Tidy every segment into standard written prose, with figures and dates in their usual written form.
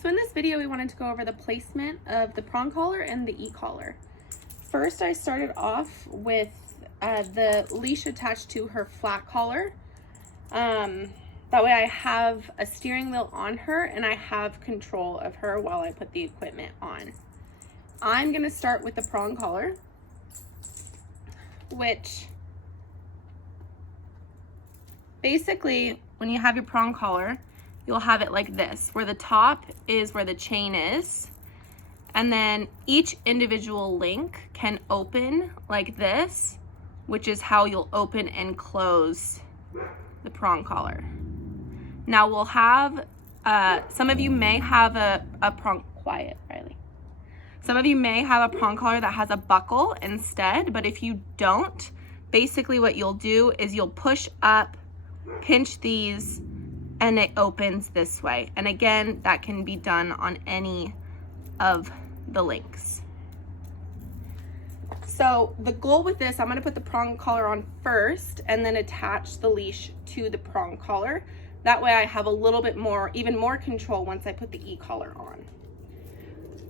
So in this video, we wanted to go over the placement of the prong collar and the e-collar. First, I started off with the leash attached to her flat collar. That way I have a steering wheel on her and I have control of her while I put the equipment on. I'm gonna start with the prong collar, which basically when you have your prong collar, you'll have it like this, where the top is where the chain is, and then each individual link can open like this, which is how you'll open and close the prong collar. Now we'll have, some of you may have a prong, quiet, Riley. Some of you may have a prong collar that has a buckle instead, but if you don't, basically what you'll do is you'll push up, pinch these, and it opens this way. And again, that can be done on any of the links. So the goal with this, I'm gonna put the prong collar on first and then attach the leash to the prong collar. That way I have a little bit more, even more control once I put the e-collar on.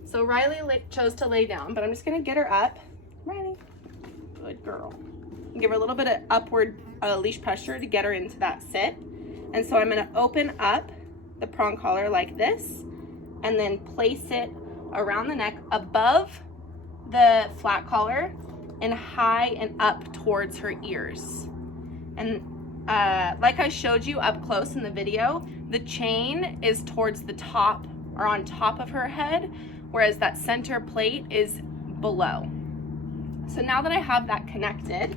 So Riley chose to lay down, but I'm just gonna get her up. Riley, good girl. Give her a little bit of upward leash pressure to get her into that sit. And so I'm gonna open up the prong collar like this and then place it around the neck above the flat collar and high and up towards her ears. And like I showed you up close in the video, the chain is towards the top or on top of her head, whereas that center plate is below. So now that I have that connected,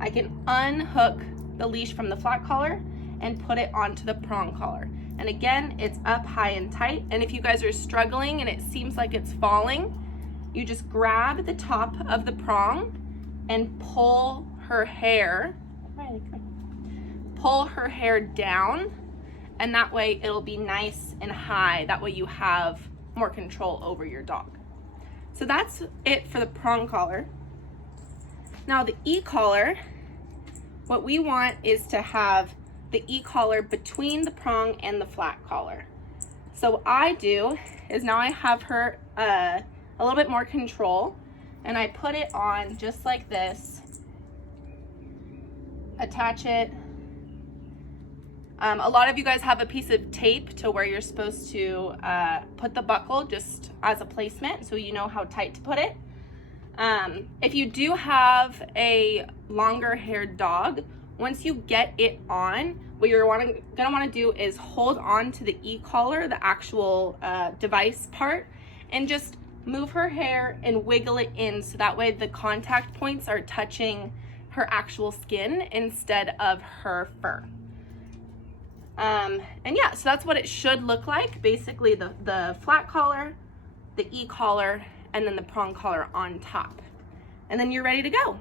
I can unhook the leash from the flat collar and put it onto the prong collar. And again, it's up high and tight. And if you guys are struggling and it seems like it's falling, you just grab the top of the prong and pull her hair, down, and that way it'll be nice and high. That way you have more control over your dog. So that's it for the prong collar. Now the e-collar, what we want is to have the e-collar between the prong and the flat collar. So what I do is now I have her a little bit more control, and I put it on just like this, attach it. A lot of you guys have a piece of tape to where you're supposed to put the buckle just as a placement so you know how tight to put it. If you do have a longer haired dog, once you get it on, what you're gonna wanna do is hold on to the e-collar, the actual device part, and just move her hair and wiggle it in so that way the contact points are touching her actual skin instead of her fur. And yeah, so that's what it should look like. Basically the flat collar, the e-collar, and then the prong collar on top. And then you're ready to go.